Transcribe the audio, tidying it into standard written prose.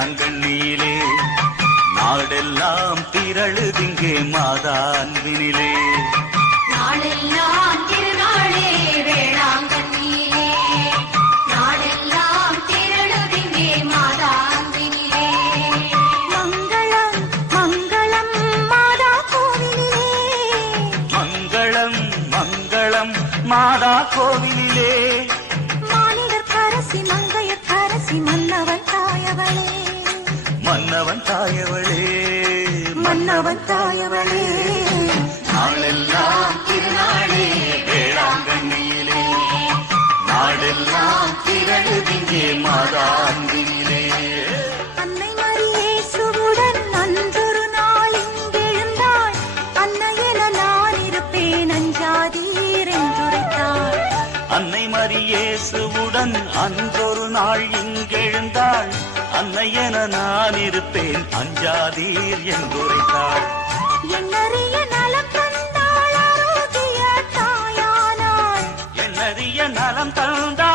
வேளாங்கண்ணியிலே நாடெல்லாம் திரளுதிங்கே மாதா அன்பினிலே. நாடெல்லாம் திருநாளே வேளாங்கண்ணியிலே நாடெல்லாம் திரளுதிங்கே மாதா அன்பினிலே. மங்களம் மங்களம் மாதா கோவிலிலே. மங்களம் மங்களம் மாதா கோவிலிலே. மானிடர் கரசி மங்கையர் கரசி மன்னவன் தாயவளே. மன்னவன் தாயவளே மன்னவன் தாயவளே. நாளெல்லாம் திருநாளே வேளாங்கண்ணியிலே நாடெல்லாம் திரளுதிங்கே மாதா அன்பினிலே. அன்னை மரியேசுவுடன் அன்றொரு நாள் இங்கெழுந்தாள். அன்னையென நான் இருப்பேன் அஞ்சாதீர் என்றுரைத்தாள். அன்னை மரியேசுவுடன் அன்றொரு நாள் இங்கெழுந்தாள். அன்னையென நான் இருப்பேன் அஞ்சாதீர் என்றுரைத்தாள். என்னறிய நலம் தந்தாள் ஆரோக்கிய தாயானாள். என்னறிய நலம் தந்தாள்